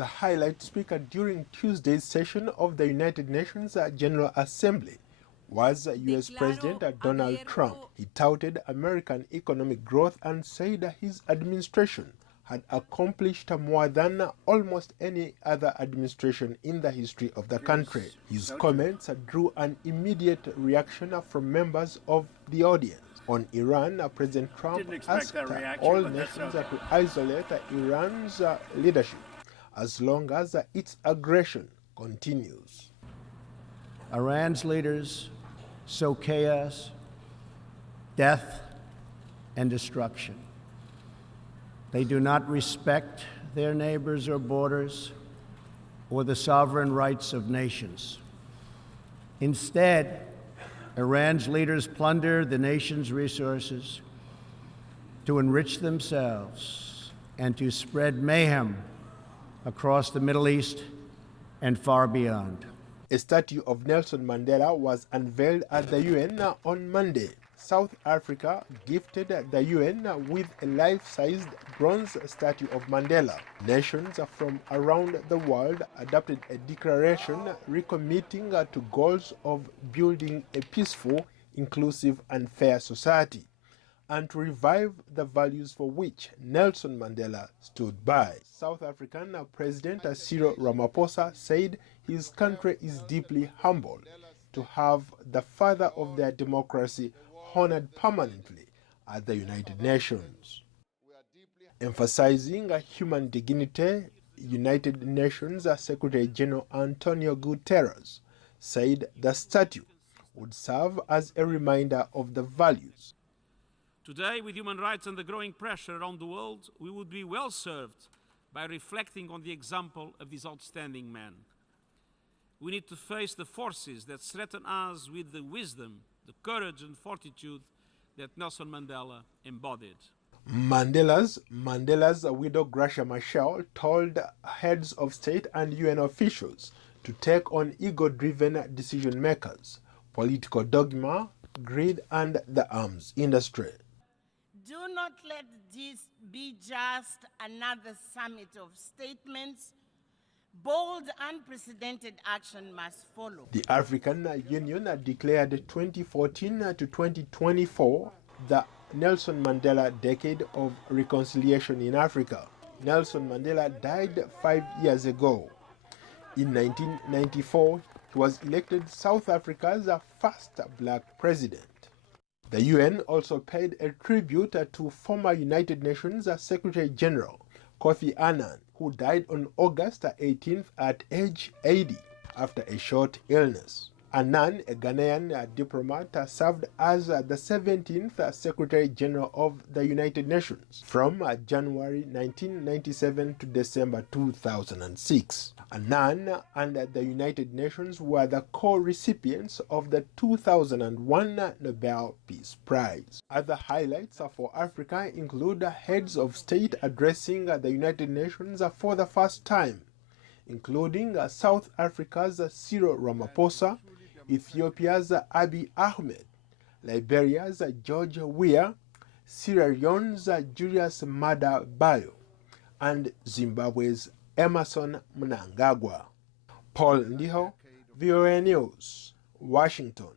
the highlight speaker during Tuesday's session of the United Nations General Assembly was US President Donald Trump. He touted American economic growth and said his administration had accomplished more than almost any other administration in the history of the country. His comments drew an immediate reaction from members of the audience. On Iran, President Trump asked all nations to isolate Iran's leadership as long as its aggression continues. Iran's leaders sow chaos, death, and destruction. They do not respect their neighbors or borders or the sovereign rights of nations. Instead, Iran's leaders plunder the nation's resources to enrich themselves and to spread mayhem across the Middle East and far beyond. A statue of Nelson Mandela was unveiled at the UN on Monday. South Africa gifted the UN with a life-sized bronze statue of Mandela. Nations from around the world adopted a declaration recommitting to goals of building a peaceful, inclusive and fair society, and to revive the values for which Nelson Mandela stood by. South African President Cyril Ramaphosa said his country is deeply humbled to have the father of their democracy honored permanently at the United Nations. Emphasizing human dignity, United Nations Secretary General Antonio Guterres said the statue would serve as a reminder of the values. Today, with human rights and the growing pressure around the world, we would be well served by reflecting on the example of this outstanding man. We need to face the forces that threaten us with the wisdom, the courage and fortitude that Nelson Mandela embodied. Mandela's widow Gracia Machel told heads of state and UN officials to take on ego-driven decision makers, political dogma, greed and the arms industry. Do not let this be just another summit of statements. Bold, unprecedented action must follow. The African Union declared 2014 to 2024 the Nelson Mandela Decade of Reconciliation in Africa. Nelson Mandela died 5 years ago. In 1994, he was elected South Africa's first black president. The UN also paid a tribute to former United Nations Secretary General Kofi Annan, who died on August 18th at age 80 after a short illness. Annan, a Ghanaian diplomat, served as the 17th Secretary General of the United Nations from January 1997 to December 2006. Annan and the United Nations were the co-recipients of the 2001 Nobel Peace Prize. Other highlights for Africa include heads of state addressing the United Nations for the first time, including South Africa's Cyril Ramaphosa, Ethiopia's Abiy Ahmed, Liberia's George Weah, Sierra Leone's Julius Maada Bio, and Zimbabwe's Emerson Mnangagwa. Paul Ndiho, VOA News, Washington.